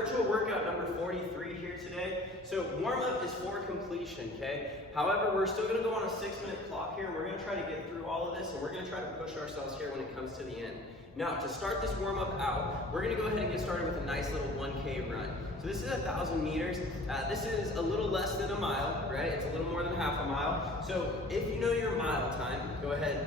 virtual workout number 43 here today. So warm-up is for completion, okay? However, we're still gonna go on a 6-minute clock here, and we're gonna try to get through all of this, and we're gonna try to push ourselves here when it comes to the end. Now, to start this warm-up out, we're gonna go ahead and get started with a nice little 1K run. So this is 1,000 meters. This is a little less than a mile, right? It's a little more than half a mile. So if you know your mile time, go ahead,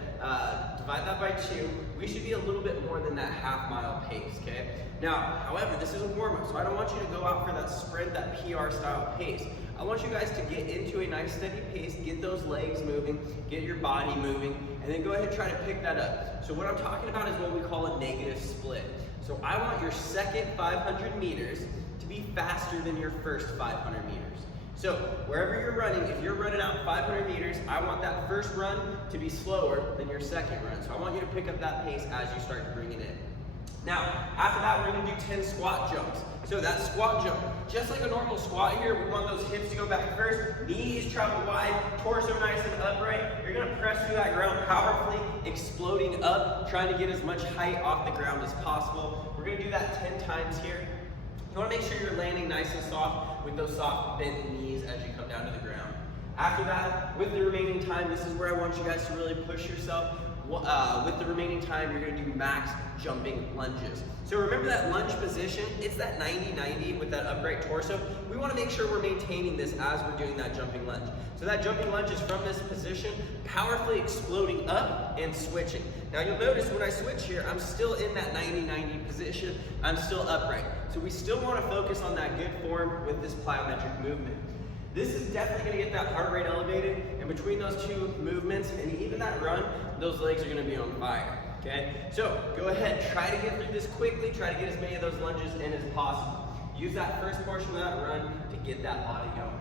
divide that by 2. We should be a little bit more than that half-mile pace, okay? Now, however, this is a warm-up, so I don't want you to go out for that sprint, that PR style pace. I want you guys to get into a nice steady pace, get those legs moving, get your body moving, and then go ahead and try to pick that up. So what I'm talking about is what we call a negative split. So I want your second 500 meters to be faster than your first 500 meters. So wherever you're running, if you're running out 500 meters, I want that first run to be slower than your second run. So I want you to pick up that pace as you start to bring it in. Now, after that, we're gonna do 10 squat jumps. So that squat jump, just like a normal squat here, we want those hips to go back first, knees travel wide, torso nice and upright. You're gonna press through that ground powerfully, exploding up, trying to get as much height off the ground as possible. We're gonna do that 10 times here. You wanna make sure you're landing nice and soft with those soft bent knees as you come down to the ground. After that, with the remaining time, this is where I want you guys to really push yourself. With the remaining time, you're gonna do max jumping lunges. So remember that lunge position, it's that 90-90 with that upright torso. We wanna make sure we're maintaining this as we're doing that jumping lunge. So that jumping lunge is from this position, powerfully exploding up and switching. Now you'll notice when I switch here, I'm still in that 90-90 position, I'm still upright. So we still wanna focus on that good form with this plyometric movement. This is definitely gonna get that heart rate elevated, and between those two movements and even that run, those legs are gonna be on fire, okay? So go ahead, try to get through this quickly, try to get as many of those lunges in as possible. Use that first portion of that run to get that body going.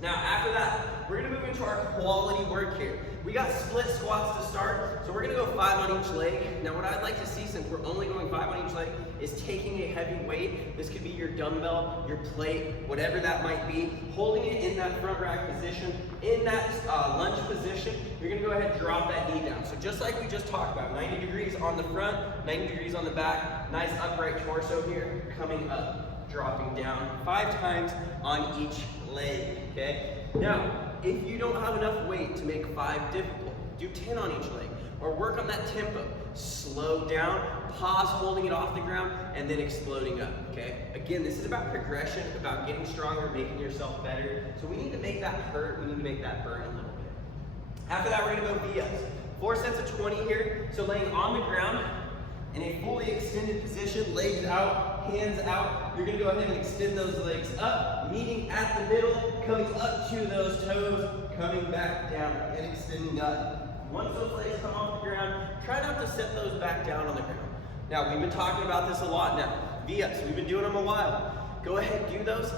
Now after that, we're gonna move into our quality work here. We got split squats to start, so we're gonna go 5 on each leg. Now what I'd like to see, since we're only going 5 on each leg, is taking a heavy weight. This could be your dumbbell, your plate, whatever that might be. Holding it in that front rack position, in that lunge position, you're gonna go ahead and drop that knee down. So just like we just talked about, 90 degrees on the front, 90 degrees on the back, nice upright torso here, coming up, dropping down 5 times on each leg, okay? Now, if you don't have enough weight to make 5 difficult, do 10 on each leg, or work on that tempo. Slow down, pause holding it off the ground, and then exploding up, okay? Again, this is about progression, about getting stronger, making yourself better. So we need to make that hurt, we need to make that burn a little bit. After that, we're gonna go V-ups. 4 sets of 20 here, so laying on the ground in a fully extended position, legs out, hands out. You're gonna go ahead and extend those legs up, meeting at the middle, coming up to those toes, coming back down, and extending up. Once those legs come off the ground, try not to set those back down on the ground. Now, we've been talking about this a lot now. V-ups, we've been doing them a while. Go ahead and do those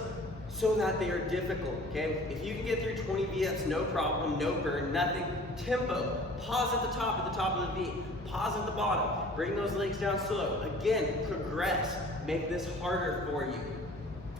so that they are difficult, okay? If you can get through 20 V-ups, no problem, no burn, nothing. Tempo, pause at the top of the V, pause at the bottom, bring those legs down slow. Again, progress, make this harder for you.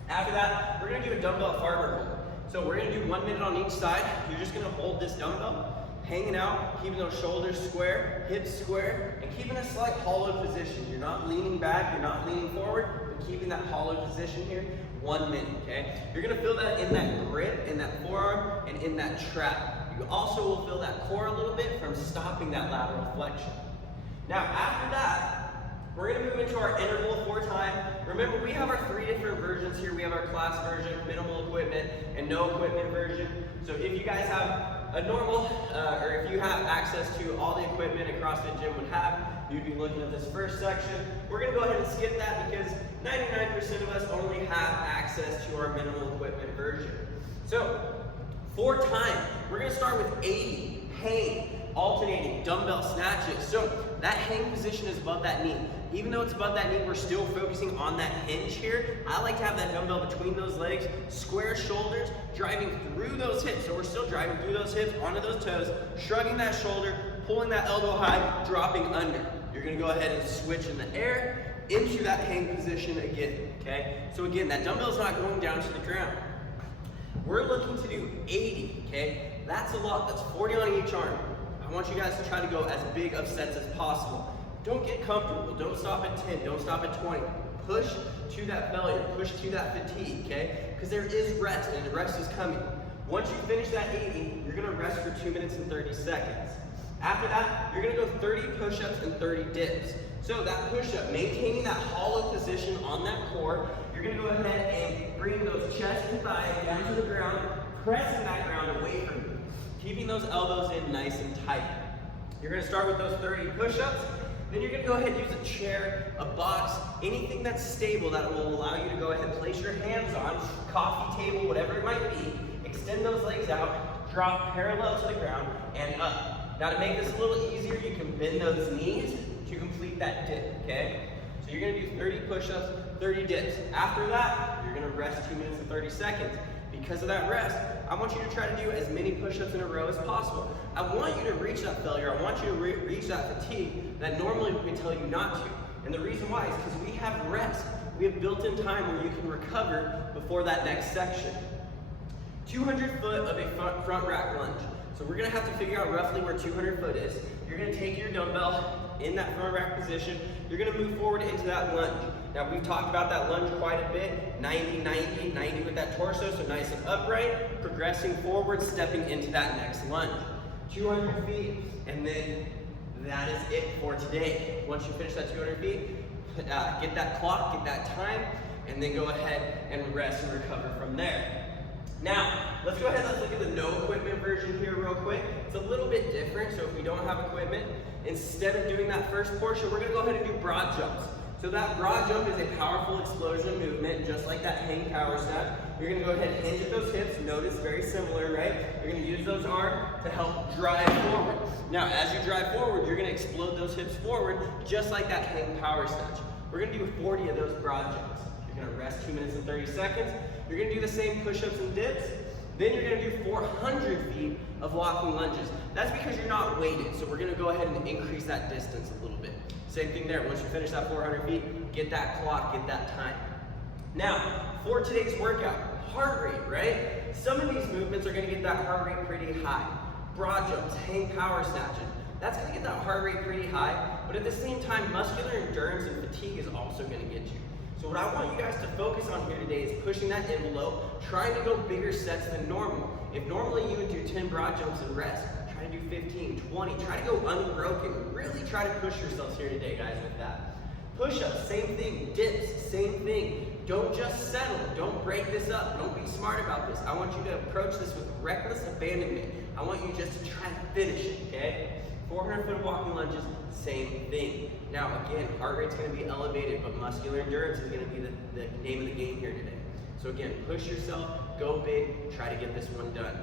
After that, we're gonna do a dumbbell farmer hold. So we're gonna do 1 minute on each side. You're just gonna hold this dumbbell, hanging out, keeping those shoulders square, hips square, and keeping a slight hollow position. You're not leaning back, you're not leaning forward, but keeping that hollow position here, 1 minute, okay? You're gonna feel that in that grip, in that forearm, and in that trap. You also will feel that core a little bit from stopping that lateral flexion. Now after that, we're gonna move into our interval 4 time. Remember, we have our 3 different versions here. We have our class version, minimal equipment, and no equipment version. So if you guys have a normal, or if you have access to all the equipment a CrossFit gym would have, you'd be looking at this first section. We're gonna go ahead and skip that because 99% of us only have access to our minimal equipment version. So, 4 times, we're gonna start with 80, hang, alternating, dumbbell snatches. So, that hang position is above that knee. Even though it's above that knee, we're still focusing on that hinge here. I like to have that dumbbell between those legs, square shoulders, driving through those hips. So we're still driving through those hips, onto those toes, shrugging that shoulder, pulling that elbow high, dropping under. You're gonna go ahead and switch in the air into that hang position again, okay? So again, that dumbbell's not going down to the ground. We're looking to do 80, okay? That's a lot, that's 40 on each arm. I want you guys to try to go as big of sets as possible. Don't get comfortable, don't stop at 10, don't stop at 20. Push to that failure, push to that fatigue, okay? Because there is rest, and the rest is coming. Once you finish that 80, you're gonna rest for 2 minutes and 30 seconds. After that, you're gonna go 30 push-ups and 30 dips. So that push-up, maintaining that hollow position on that core, you're gonna go ahead and bring those chest and thighs down to the ground, pressing that ground away from you, keeping those elbows in nice and tight. You're gonna start with those 30 push-ups, then you're gonna go ahead and use a chair, a box, anything that's stable that will allow you to go ahead and place your hands on, coffee table, whatever it might be, extend those legs out, drop parallel to the ground, and up. Now to make this a little easier, you can bend those knees to complete that dip, okay? So you're gonna do 30 push-ups, 30 dips. After that, you're gonna rest 2 minutes and 30 seconds. Because of that rest, I want you to try to do as many push-ups in a row as possible. I want you to reach that failure. I want you to reach that fatigue that normally we tell you not to. And the reason why is because we have rest. We have built-in time where you can recover before that next section. 200 foot of a front rack lunge. So we're gonna have to figure out roughly where 200 foot is. You're gonna take your dumbbell in that front rack position. You're gonna move forward into that lunge. Now we've talked about that lunge quite a bit. 90, 90, 90 with that torso, so nice and upright. Progressing forward, stepping into that next lunge. 200 feet, and then that is it for today. Once you finish that 200 feet, get that clock, get that time, and then go ahead and rest and recover from there. Now, let's go ahead and let's look at the no equipment version here real quick. It's a little bit different, so if we don't have equipment, instead of doing that first portion, we're gonna go ahead and do broad jumps. So that broad jump is a powerful explosion movement, just like that hang power snatch. You're gonna go ahead and hinge at those hips. Notice, very similar, right? You're gonna use those arms to help drive forward. Now, as you drive forward, you're gonna explode those hips forward, just like that hang power snatch. We're gonna do 40 of those broad jumps. You're gonna rest 2 minutes and 30 seconds. You're gonna do the same push-ups and dips. Then you're gonna do 400 feet of walking lunges. That's because you're not weighted, so we're gonna go ahead and increase that distance a little bit. Same thing there, once you finish that 400 feet, get that clock, get that time. Now, for today's workout, heart rate, right? Some of these movements are gonna get that heart rate pretty high. Broad jumps, hang power snatches, that's gonna get that heart rate pretty high, but at the same time, muscular endurance and fatigue is also gonna get you. So what I want you guys to focus on here today is pushing that envelope, trying to go bigger sets than normal. If normally you would do 10 broad jumps and rest, try to do 15, 20, try to go unbroken. Really try to push yourselves here today, guys, with that. Push-ups, same thing. Dips, same thing. Don't just settle. Don't break this up. Don't be smart about this. I want you to approach this with reckless abandonment. I want you just to try to finish it, okay? 400 foot walking lunges, same thing. Now again, heart rate's gonna be elevated, but muscular endurance is gonna be the name of the game here today. So again, push yourself, go big, try to get this one done.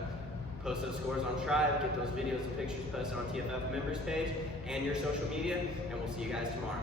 Post those scores on Tribe, get those videos and pictures posted on TFF members page and your social media, and we'll see you guys tomorrow.